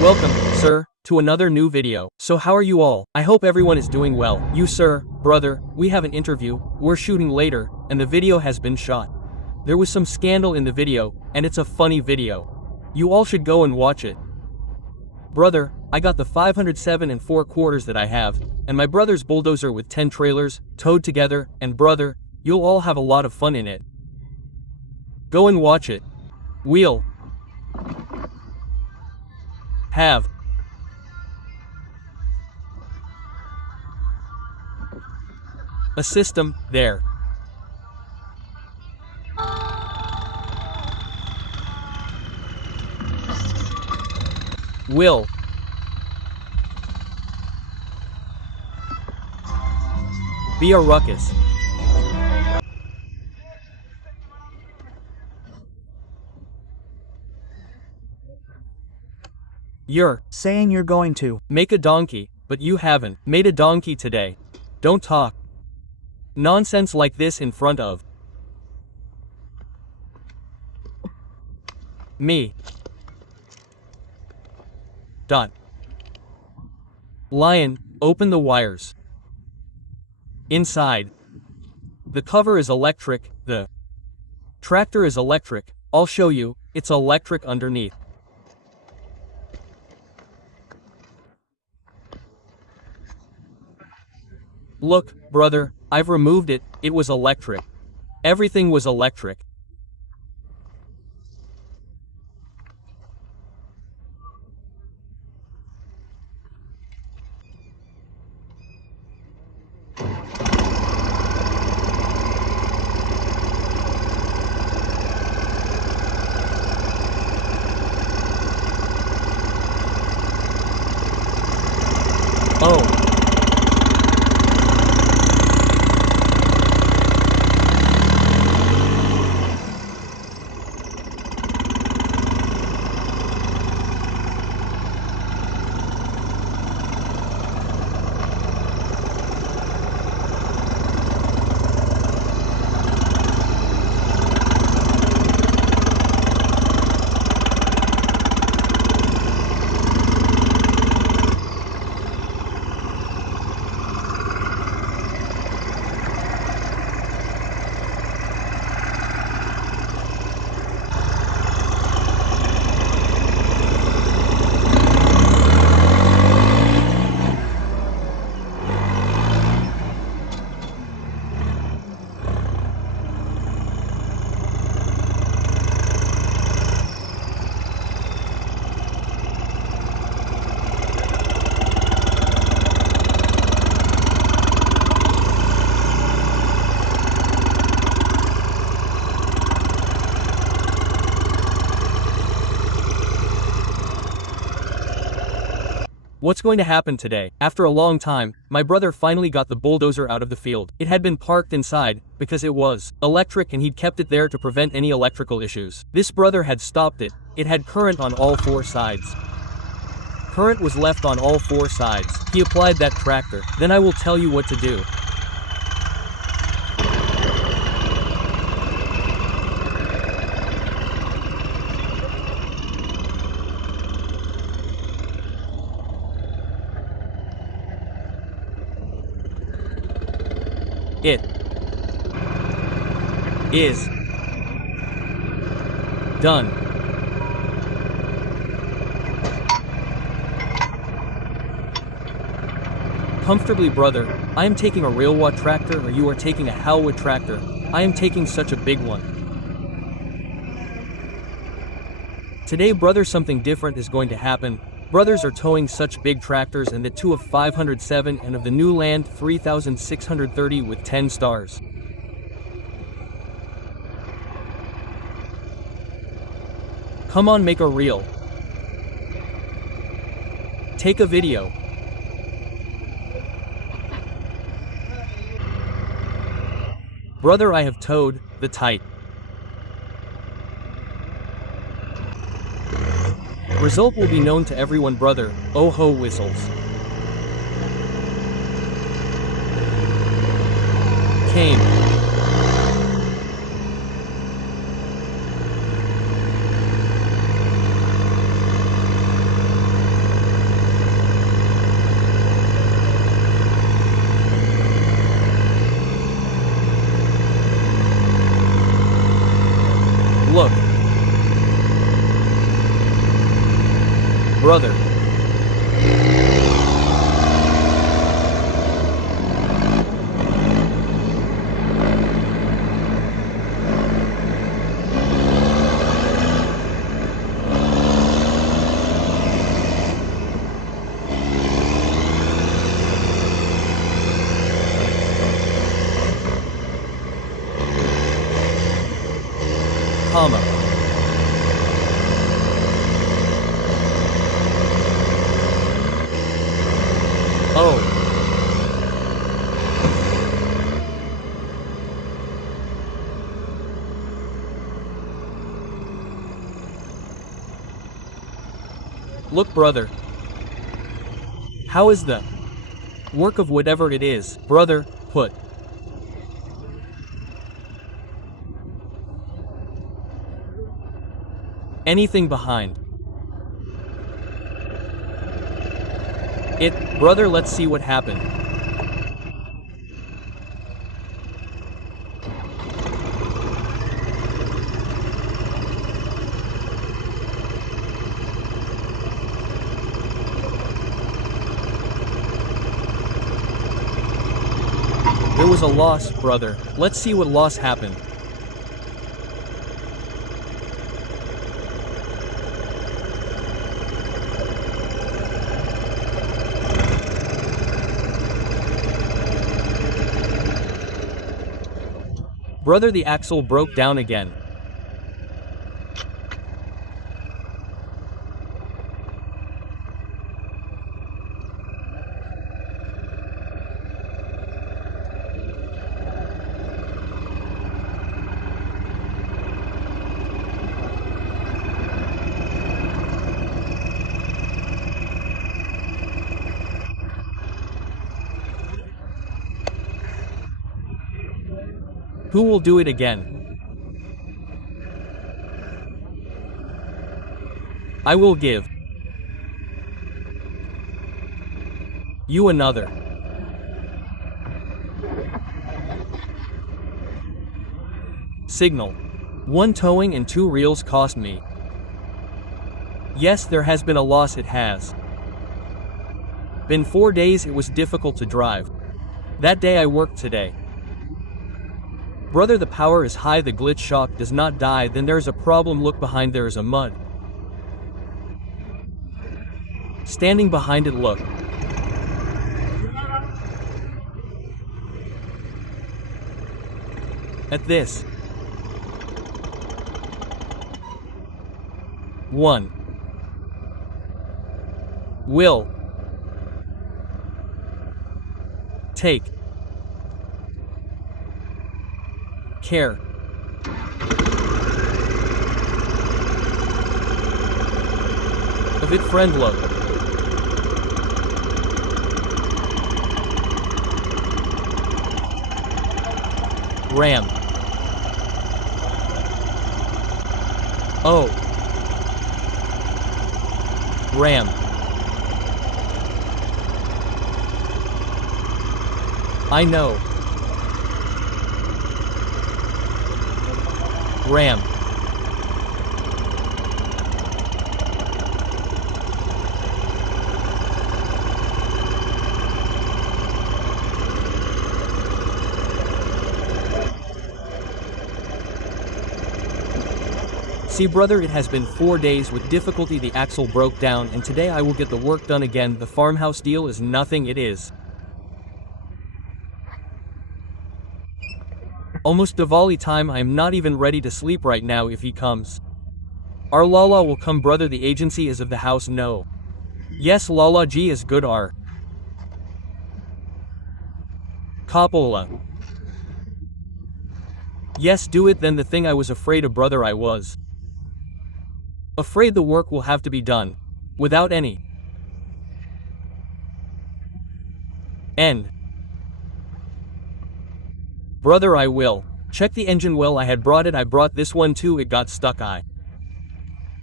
Welcome, sir, to another new video. So how are you all? I hope everyone is doing well. You sir, brother, we have an interview, we're shooting later, and the video has been shot. There was some scandal in the video, and it's a funny video. You all should go and watch it. Brother, I got the 507 and 4/4 that I have, and my brother's bulldozer with 10 trailers, towed together, and brother, you'll all have a lot of fun in it. Go and watch it. We'll have a system there. Will be a ruckus. You're saying you're going to make a donkey, but you haven't made a donkey today. Don't talk nonsense like this in front of me. Lion, open the wires. Inside. The cover is electric, the tractor is electric, I'll show you, it's electric underneath. Look, brother, I've removed it, it was electric. Everything was electric. Oh. What's going to happen today? After a long time, my brother finally got the bulldozer out of the field. It had been parked inside, because it was electric and he'd kept it there to prevent any electrical issues. This brother had stopped it. It had current on all 4 sides. Current was left on all 4 sides. He applied that tractor. Then I will tell you what to do. It is done. Comfortably, brother. I am taking a railway tractor or you are taking a Halwood tractor. I am taking such a big one. Today, brother, something different is going to happen. Brothers are towing such big tractors and the 2 of 507 and of the new land 3630 with 10 stars. Come on, make a reel. Take a video. Brother, I have towed the tight. Result will be known to everyone, brother. Oh ho whistles. Came. brother. Comma. Oh. Look, brother. How is the work of whatever it is, brother, put? Anything behind it, brother? Let's see what happened. There was a loss, brother. Let's see what loss happened. Brother, the axle broke down again. Who will do it again? I will give you another. Signal. 1 towing and 2 reels cost me. Yes, there has been a loss. It has been 4 days. It was difficult to drive. That day I worked today. Brother, the power is high, the glitch shock does not die, then there is a problem. Look behind, there is a mud. Standing behind it, look. At this. 1. Will. Take. Care. Of it, friend, look. Ram. Oh. Ram. I know. Ram. See, brother, it has been 4 days. With difficulty the axle broke down, and today I will get the work done again. The farmhouse deal is nothing, it is almost Diwali time. I am not even ready to sleep right now. If he comes, our Lala will come, brother. The agency is of the house. No. Yes, Lala ji is good. Our Kapola. Yes, do it then. The thing I was afraid of, brother, I was afraid the work will have to be done without any end. Brother, I will check the engine well. I had brought it. I brought this one too. It got stuck. I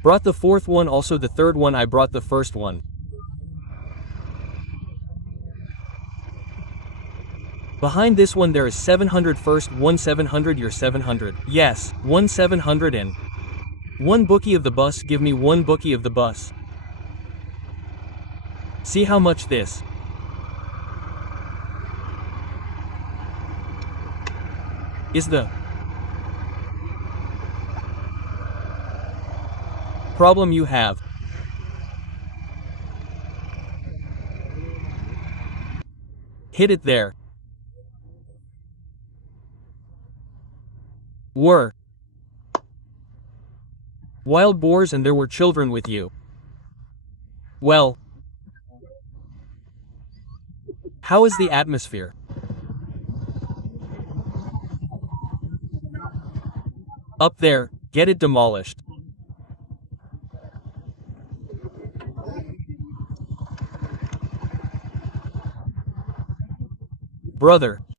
brought the 4th one, also the 3rd one. I brought the 1st one. Behind this one there is 700. First 1700. You're 700. Yes, 1700 and 1 bookie of the bus. Give me 1 bookie of the bus. See how much this is the problem you have. Hit it there. Were wild boars and there were children with you. Well, how is the atmosphere? Up there, get it demolished. Brother,